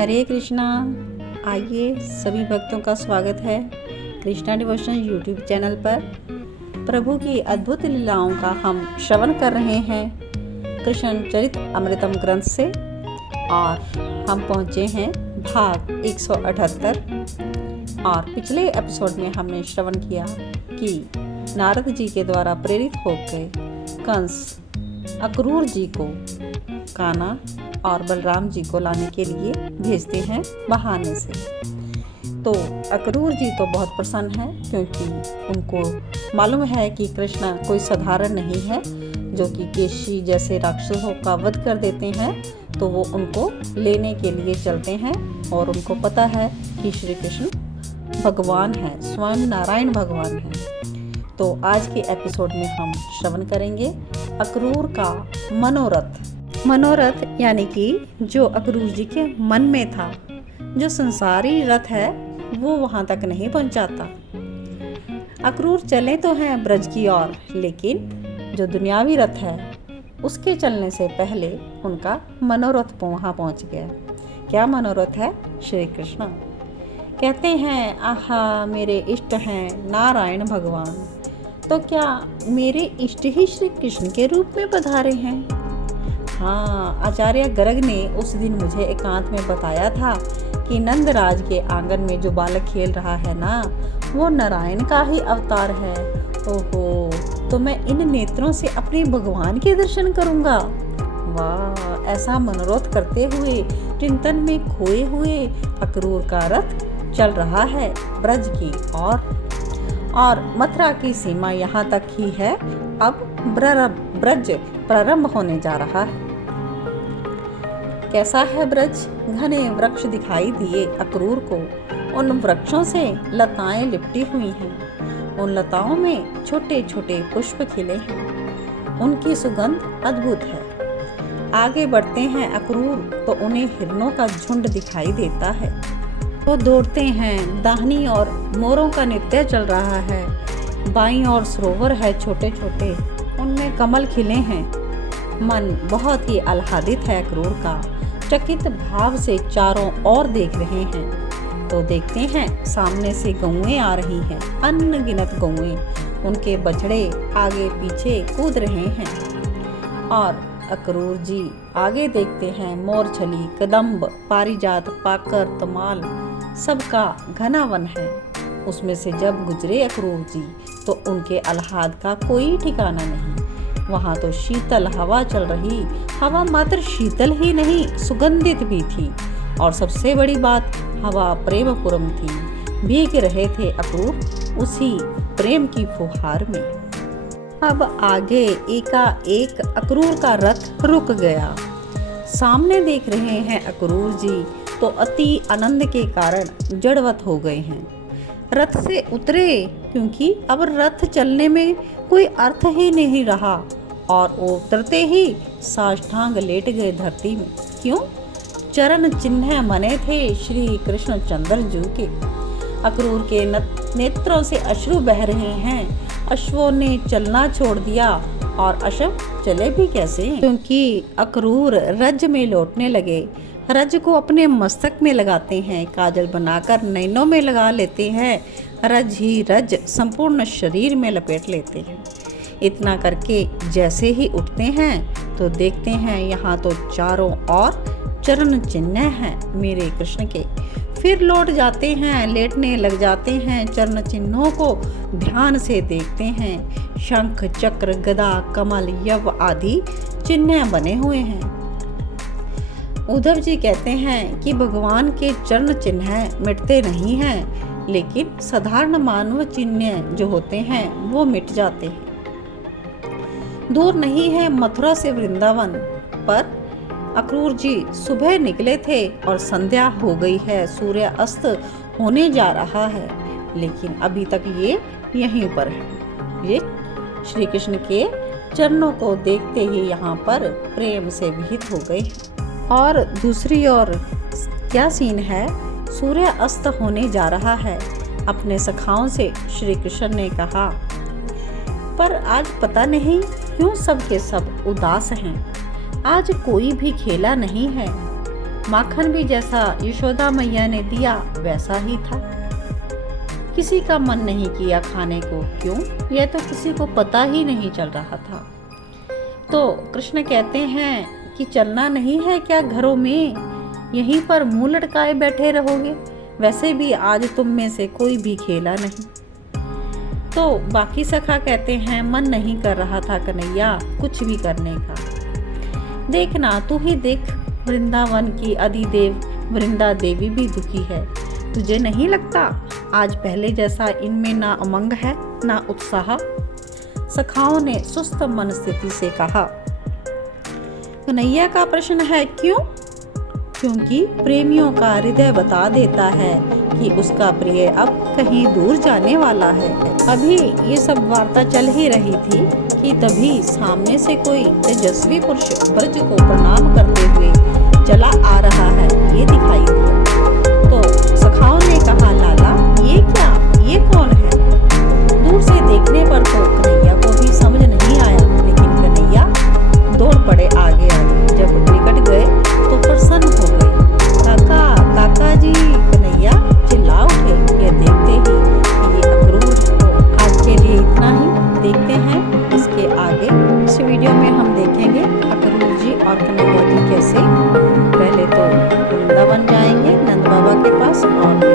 हरे कृष्णा। आइए, सभी भक्तों का स्वागत है कृष्णा डिवोशन यूट्यूब चैनल पर। प्रभु की अद्भुत लीलाओं का हम श्रवण कर रहे हैं कृष्ण चरित अमृतम ग्रंथ से, और हम पहुँचे हैं भाग 178। और पिछले एपिसोड में हमने श्रवण किया कि नारद जी के द्वारा प्रेरित होकर कंस अक्रूर जी को कान्हा और बलराम जी को लाने के लिए भेजते हैं बहाने से। तो अक्रूर जी तो बहुत प्रसन्न है, क्योंकि उनको मालूम है कि कृष्ण कोई साधारण नहीं है जो कि केशी जैसे राक्षसों का वध कर देते हैं। तो वो उनको लेने के लिए चलते हैं, और उनको पता है कि श्री कृष्ण भगवान है, स्वयं नारायण भगवान है। तो आज के एपिसोड में हम श्रवण करेंगे अक्रूर का मनोरथ, यानी कि जो अक्रूर जी के मन में था। जो संसारी रथ है वो वहां तक नहीं पहुंचाता। अक्रूर चले तो हैं ब्रज की ओर, लेकिन जो दुनियावी रथ है उसके चलने से पहले उनका मनोरथ वहां पहुंच गया। क्या मनोरथ है? श्री कृष्ण कहते हैं, आहा मेरे इष्ट हैं नारायण भगवान, तो क्या मेरे इष्ट ही श्री कृष्ण के रूप में पधारे हैं? हाँ, आचार्य गर्ग ने उस दिन मुझे एकांत में बताया था कि नंदराज के आंगन में जो बालक खेल रहा है ना, वो नारायण का ही अवतार है। ओहो, तो मैं इन नेत्रों से अपने भगवान के दर्शन करूंगा। वाह, ऐसा मनोरथ करते हुए चिंतन में खोए हुए अक्रूर का रथ चल रहा है ब्रज की और मथुरा की सीमा यहाँ तक ही है। अब ब्रज प्रारंभ होने जा रहा है। कैसा है ब्रज? घने वृक्ष दिखाई दिए अक्रूर को। उन वृक्षों से लताएं लिपटी हुई हैं। उन लताओं में छोटे छोटे पुष्प खिले हैं। उनकी सुगंध अद्भुत है। आगे बढ़ते हैं अक्रूर तो उन्हें हिरणों का झुंड दिखाई देता है। वो दौड़ते हैं, दाहिनी और मोरों का नृत्य चल रहा है। बाईं और सरोवर है छोटे छोटे, उनमें कमल खिले हैं। मन बहुत ही आह्लादित है अक्रूर का। चकित भाव से चारों ओर देख रहे हैं तो देखते हैं सामने से गौएं आ रही हैं, अनगिनत गौएं। उनके बछड़े आगे पीछे कूद रहे हैं। और अक्रूर जी आगे देखते हैं मोरछली, कदम्ब, पारिजात, पाकर, तमाल, सबका घना वन है। उसमें से जब गुजरे अक्रूर जी तो उनके आह्लाद का कोई ठिकाना नहीं। वहाँ तो शीतल हवा चल रही। हवा मात्र शीतल ही नहीं, सुगंधित भी थी। और सबसे बड़ी बात, हवा प्रेमपुरम थी। भीग रहे थे अक्रूर उसी प्रेम की फुहार में। अब आगे एकाएक अक्रूर का रथ रुक गया। सामने देख रहे हैं अक्रूर जी तो अति आनंद के कारण जड़वत हो गए हैं। रथ से उतरे, क्योंकि अब रथ चलने में कोई अर्थ ही नहीं रहा, और उतरते ही साष्टांग लेट गए धरती में। क्यों? चरण चिन्ह बने थे श्री कृष्ण चंद्र जी के। अक्रूर के नेत्रों से अश्रु बह रहे हैं। अश्वों ने चलना छोड़ दिया, और अश्व चले भी कैसे? क्योंकि अक्रूर रज में लौटने लगे। रज को अपने मस्तक में लगाते हैं, काजल बनाकर नैनों में लगा लेते हैं। रज ही रज संपूर्ण शरीर में लपेट लेते हैं। इतना करके जैसे ही उठते हैं तो देखते हैं यहाँ तो चारों ओर चरण चिन्ह हैं मेरे कृष्ण के। फिर लौट जाते हैं, लेटने लग जाते हैं। चरण चिन्हों को ध्यान से देखते हैं। शंख, चक्र, गदा, कमल, यव आदि चिन्ह बने हुए हैं। उद्धव जी कहते हैं कि भगवान के चरण चिन्ह मिटते नहीं हैं, लेकिन साधारण मानव चिन्ह जो होते हैं वो मिट जाते हैं। दूर नहीं है मथुरा से वृंदावन, पर अक्रूर जी सुबह निकले थे और संध्या हो गई है, सूर्य अस्त होने जा रहा है, लेकिन अभी तक ये यहीं पर है। ये श्री कृष्ण के चरणों को देखते ही यहाँ पर प्रेम से विहित हो गए। और दूसरी ओर क्या सीन है? सूर्य अस्त होने जा रहा है। अपने सखाओं से श्री कृष्ण ने कहा, पर आज पता नहीं क्यों सब के सब उदास हैं। आज कोई भी खेला नहीं है। माखन भी जैसा यशोदा मैया ने दिया वैसा ही था। किसी का मन नहीं किया खाने को, क्यों? यह तो किसी को पता ही नहीं चल रहा था। तो कृष्ण कहते हैं कि चलना नहीं है क्या घरों में, यहीं पर मुंह लटकाए बैठे रहोगे? वैसे भी आज तुम में से कोई भी खेला नहीं। तो बाकी सखा कहते हैं मन नहीं कर रहा था कन्हैया कुछ भी करने का। देखना तू ही देख, वृंदावन की अधिदेव वृंदा देवी भी दुखी है। तुझे नहीं लगता आज पहले जैसा इनमें ना उमंग है ना उत्साह? सखाओं ने सुस्त मन स्थिति से कहा। कन्हैया का प्रश्न है क्यों? क्योंकि प्रेमियों का हृदय बता देता है कि उसका प्रिय अब कहीं दूर जाने वाला है। अभी ये सब वार्ता चल ही रही थी कि तभी सामने से कोई तेजस्वी पुरुष ब्रज को प्रणाम करते हुए चला आ रहा है, ये दिखाई दिया। तो सखाओं ने कहा, लाला ये क्या, ये कौन है? दूर से देखने पर तो कन्हैया को भी समझ नहीं आया, लेकिन कन्हैया दौड़ पड़े आगे आगे। जब निकट गए तो प्रसन्न हो गए। काका काका जी, कन्हैया चिल्ला उठे। ये देखते ही कि ये अक्रूर। तो आज के लिए इतना ही, देखते हैं इसके आगे। इस वीडियो में हम देखेंगे अक्रूर जी और कन्हैया जी कैसे पहले तो वृंदावन जाएंगे नंद बाबा के पास और